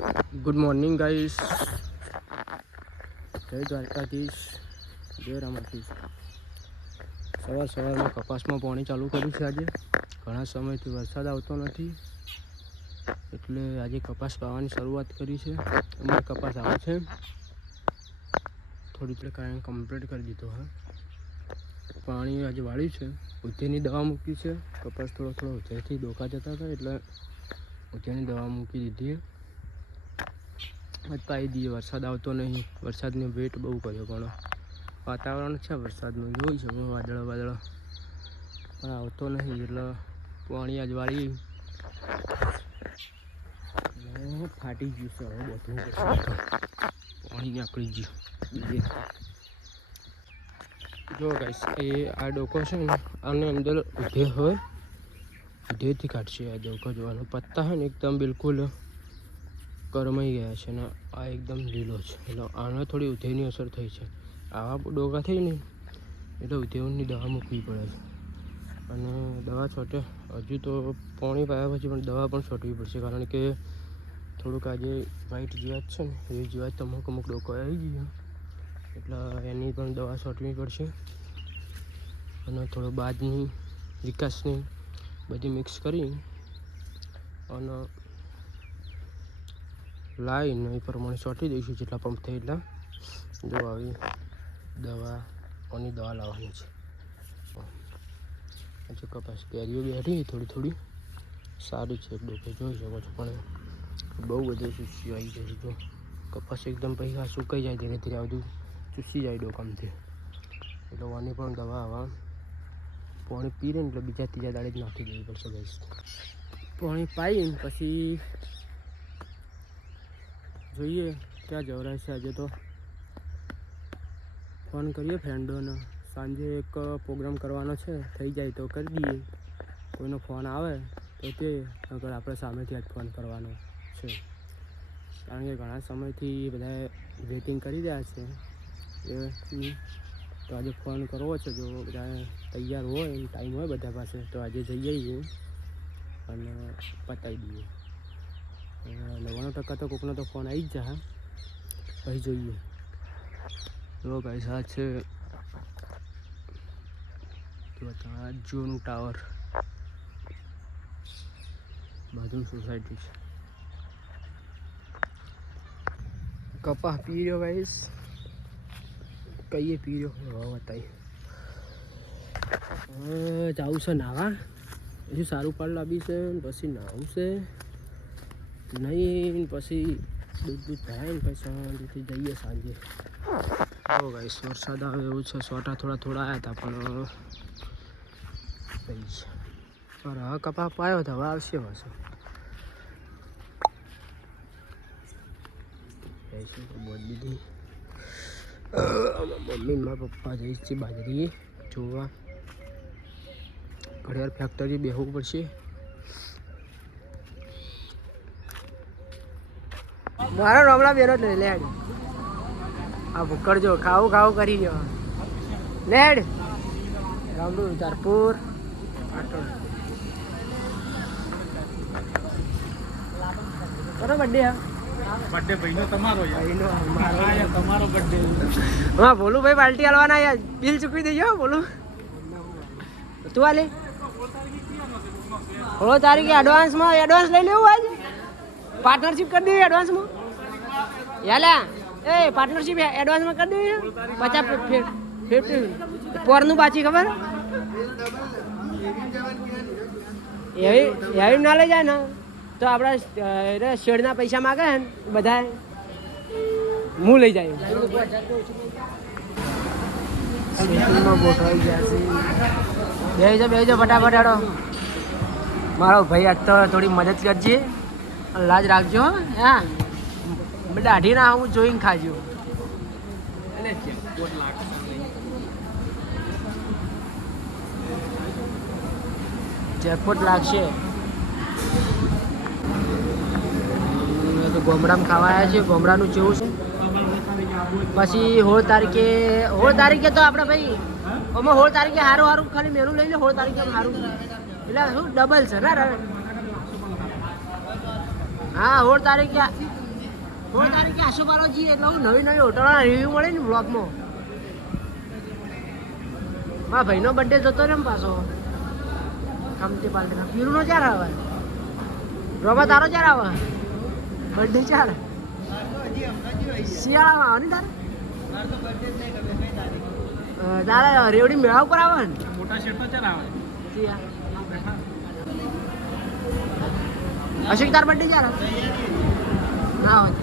Good morning guys, જય દ્વારકાધીશ, જય રામાધીશ. સવારમાં કપાસમાં પાણી ચાલુ કર્યું છે. આજે ઘણા સમયથી વરસાદ આવતો નથી, એટલે આજે કપાસ પાવાની શરૂઆત કરી છે. અમારે કપાસ આવે છે, થોડી કાંઈ કમ્પ્લીટ કરી દીધો. હા, પાણી આજે વાળ્યું છે. ઉધેની દવા મૂકી છે. કપાસ થોડો ઉધેથી ડોકા જતા હતા, એટલે ઉધેની દવા મૂકી દીધી. પાઈ દઈએ. વરસાદ આવતો નહીં, વરસાદનો વેટ બહુ કર્યો, પણ વાતાવરણ છે વરસાદનું, જોઈ શકો વાદળો પણ આવતો નહીં. એટલે પાણી આજ વાળી ફાટી ગયું છે. હવે બધું પાણી નીકળી ગયું. જો ગાઈસ, એ આ ડોકો છે ને, આને અંદર ઉધે હોય, ઉધેથી કાઢશે. આ ડોકો જોવાનો પત્તા હોય ને એકદમ બિલકુલ કરમાઈ ગયા છે ને આ એકદમ લીલો છે, એટલે આને થોડી ઉધેની અસર થઈ છે. આવા ડોકા થઈ ને એટલે ઉધેવની દવા મૂકવી પડે છે. અને દવા છોટે હજુ તો પાણી પાયા પછી પણ દવા પણ છોટવી પડશે, કારણ કે થોડુંક આજે વ્હાઈટ જીવાત છે ને, એ જીવાત અમુક ડોકો આવી ગયો, એટલે એની પણ દવા છોટવી પડશે. અને થોડો બાદની વિકાસની બધી મિક્સ કરી અને લાઈને એ પ્રમાણે છોટી દઈશું. જેટલા પંપ થાય એટલા. જો આવી દવા લાવવાની છે. હજુ કપાસ કેરીઓ બેઠી થોડી સારી છે. ડોકે જોઈ શકો છો, પણ બહુ બધી ચૂસી આવી જાય છે. જો કપાસ એકદમ પૈસા સુકાઈ જાય, ધીરે ધીરે બધું ચૂસી જાય ડોકામથી. એટલે વાની પણ દવા આવા પાણી પી ને એટલે બીજા ત્રીજા દાડે જ નાખી દેવી પડશે ગાઈસ. પાણી પાઈને પછી જોઈએ ક્યાં જવરાય છે. આજે તો ફોન કરીએ ફ્રેન્ડોને, સાંજે એક પ્રોગ્રામ કરવાનો છે. થઈ જાય તો કરી દઈએ. કોઈનો ફોન આવે તો તે અગર આપણે સામેથી આજ ફોન કરવાનો છે, કારણ કે ઘણા સમયથી બધા વેઇટિંગ કરી રહ્યા છે. તો આજે ફોન કરવો છે. જો બધા તૈયાર હોય, ટાઈમ હોય બધા પાસે, તો આજે જઈ આવીએ અને પતાવી દઈએ. 99% તો કોકનો તો ફોન આવી જ જાય. પછી જોઈએ. જો ગાઈસ, આ છે જૂનું ટાવર, બાજુ સોસાયટી છે. કપા પી રહ્યો ગાઈસ, કઈએ પી રહ્યો બતાવી. જવું છે નાવા, હજુ સારું પાડ લાવી છે, પછી નાવું છે નહીં, પછી દૂધ ભરાય ને પછી શાંતિથી જઈએ સાંજે. ઓ ગાઈસ, વરસાદ આવે એવું છે. સોટા થોડા આવ્યા હતા, પણ હવે કપા પાયો હતો, હવે આવશે પાછું. દીધી મમ્મી મારા પપ્પા જઈશ છે બાજરી જોવા. ઘડિયાળ ફેક્ટરી બેસવું પડશે. મારા રોમડા બેનો જ લેડ. આ ભૂકડ જો ખાવું કરી રહ્યો લેડ. રામડું તારપુર બરો બર્થડે. બર્થડે ભાઈનો તમારો તમારો બર્થડે. હા બોલું ભાઈ, પાર્ટી આલવાના યાર, બિલ ચૂકવી દેજો. બોલું તું આલે 16 તારીખે એડવાન્સ લઈ લેવું. આજ પાર્ટનરશિપ કરી દેવી એડવાન્સમાં. યાલા એ પાર્ટનરશિપ એડવાન્સમાં કરી દેવી. 50 પોરનું પાછી ખબર એવી ના લઈ જાય ને તો આપણા શેડના પૈસા માગે ને બધા હું લઈ જાય. બેજો ફટાફટ હેડો. મારો ભાઈ આજ તો થોડી મદદ કરજે, લાજ રાખજો. હા, દાઢી ના હું જોઈને ખાજો. જેપોટ લાગશે તો ગોમડામાં ખાવા આવ્યા છે. ગોમડાનું જેવું છે. પછી 16 તારીખે તો આપણે ભાઈ અમે 16 તારીખે સારું ખાલી મેનુ લઈ લે. 16 તારીખે સારું એટલે શું ડબલ છે ને. હા 16 તારીખે 16 તારીખે આશોપાલો જઈએ એટલે હું નવી નવી હોટલના રિવ્યુ મળે ને બ્લોગમાં. મારા ભાઈનો બર્થડે જતો ને પાછો કમતી પાલટીના પીરુનો ક્યારે આવે? રોબા તારો ક્યારે આવે? બર્થડે ક્યારે? શિયાળામાં આવે ને તારે રેવડી મેળા ઉપર આવે ને? મોટા શેઠ તો ચાલ આવે. અશોક તાર બર્થડે ક્યારે? ના હોય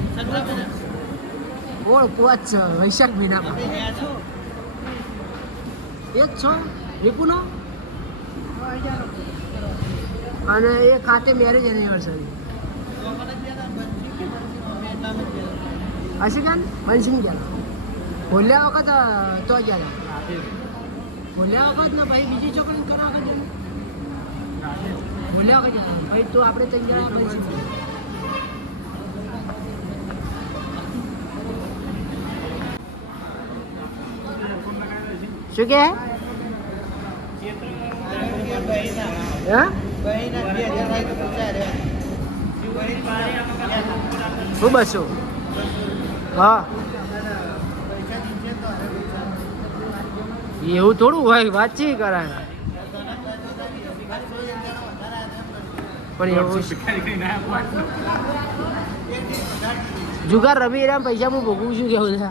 બોલ પોચ વૈશાખ મહિનામાં એ જ છો રીપુનો અને એ ખાતે મેરેજ એનિવર્સરી અશિકાન મનસિંહ ગયા બોલ્યા વખત તો ગયા બોલ્યા વખત ને ભાઈ બીજી છોકરી કરવા વખત બોલ્યા વખત ભાઈ તો આપણે તૈયાર મનસિંહ શું કે શું બસો? હા એવું થોડું હોય વાતચીત કરાય પણ એવું જુગાર રમી રહ્યા પૈસા હું ભોગવું છું કેવું છે?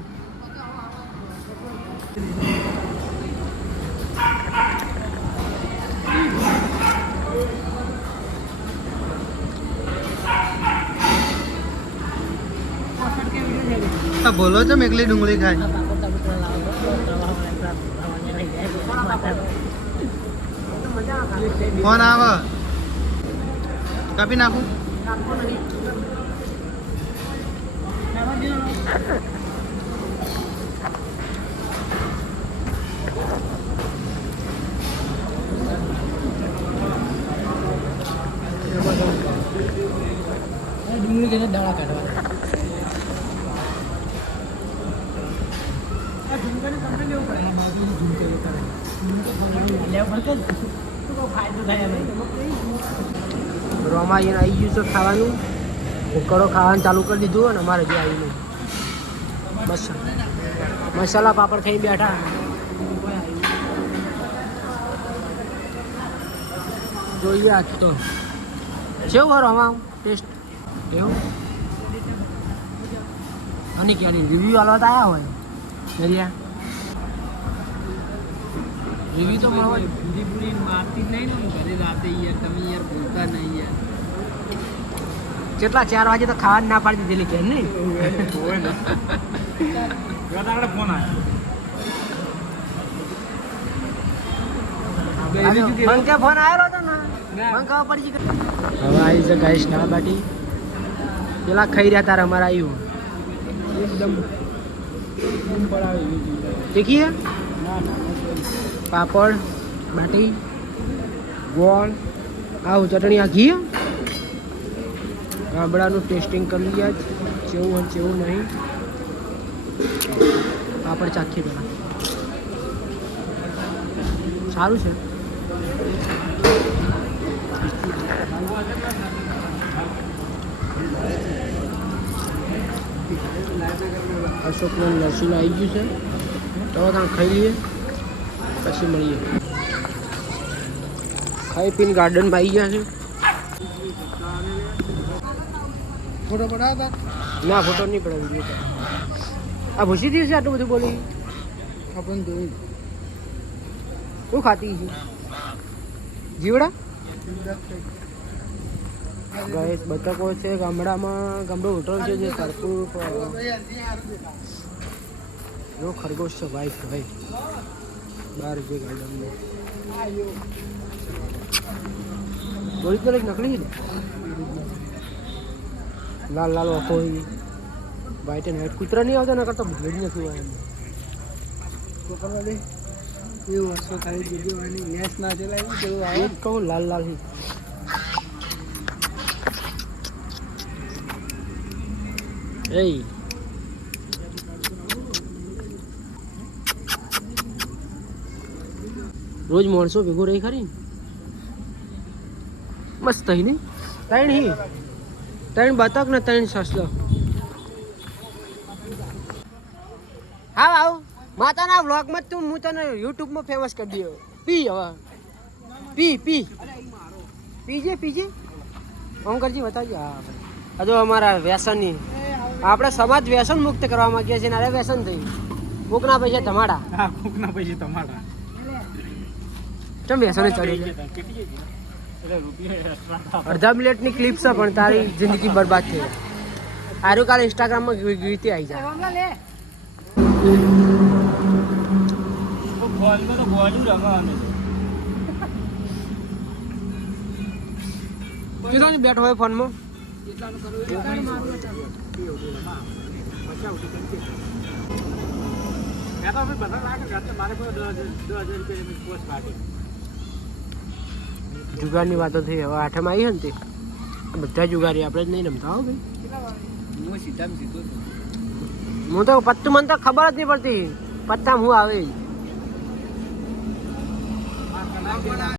બોલો છો એકલી ડુંગળી ખાય ફોન આવે કાપી નાખું. ડુંગળી તેને દાણા કાઢવા રોમાજીને આવી ગયું છે ખાવાનું. ઉકળો ખાવાનું ચાલુ કરી દીધું અને અમારે જે આવીને મસાલા પાપડ ખાઈ બેઠા. જોઈએ આજ તો કેવું હોય રોમા ટેસ્ટ એવું અને ક્યારે રિવ્યુ આલવા તો આવ્યા હોય દરિયા રિવ્યુ તો મળવા પૂરી મારતી નહીં ને ઘરે રાતે યાર તમે યાર બોલતા નહીં યાર. કેટલા 4 વાગે તો ખાવાનું ના પાડી દીધેલી કે નહીં હોય ને ફોન આવ્યો ફોન આવ્યો હતો ને મંકા પડી ગઈ. હવે આવી છે ગાઈસ દાળ બાટી પેલા ખાઈ રહ્યા તારે અમારે આવ્યું એકદમ દેખીએ પાપડ બાટી ગોળ આવું ચટણી આ ઘી ગામડાનું ટેસ્ટિંગ કરી લઈએ જેવું હોય જેવું નહીં. પાપડ ચાખીએ પેલા સારું છે. અશોકનું લસુન આવી ગયું છે તો ત્યાં ખાઈ લઈએ પછી મળીએ. ખાઈ પીને ગાર્ડનમાં આવી ગયા છે. ફોટો પડાવતા ના ફોટો નહીં પડાવી દીધો. આ ભૂસી દિવસે આટલું બધું બોલી આપણને જોયું શું ખાતી છે જીવડા ગેસ બતકો છે. ગામડામાં ગામડો હોટલ છે જે સરપુર જો ખરગોશ છે વાઈફ ભાઈ બહાર જે ગાર્ડનમાં થોડીક તો નકળી છે લાલ લાલ આંખો હોય વ્હાઈટ એન્ડ વ્હાઈટ. કૂતરા નહીં આવતા ના કરતા ભેડ નથી કરવા દે એ વર્ષો ખાલી જગ્યાની લેસ ના ચલાવી કેવું આવે કહું લાલ લાલ એ રોજ માણસો ભેગો રહી ખરી મસ્ત થઈ નહીં. ત્રણ બતક ને 3 સસલો હા આવ માતાના વ્લોગમાં તું હું તને યુટ્યુબમાં ફેમસ કરી દઉં પી હવે પીજે ઓમ કરજી બતાવજો હા હજુ અમારા વ્યસનની આપણે સમાજ વ્યસન મુક્ત કરવા માંગીએ છીએ ને અરે વ્યસન થઈ કોકના પૈસા તમારા ચમ વ્યસન ચડી અડધા મિનિટની ક્લિપ છે પણ તારી જિંદગી બરબાદ થઈ આરું કાલે ઇન્સ્ટાગ્રામમાં ગીતે આવી જાય કેટલો બેઠો હોય ફોનમાં જુગારની વાતો થઈ હવે આઠમાં આવી ને તે બધા જુગારી આપણે જ નહીં રમતા હો ભાઈ હું તો પત્તું મને તો ખબર જ નહીં પડતી પત્તા હું આવે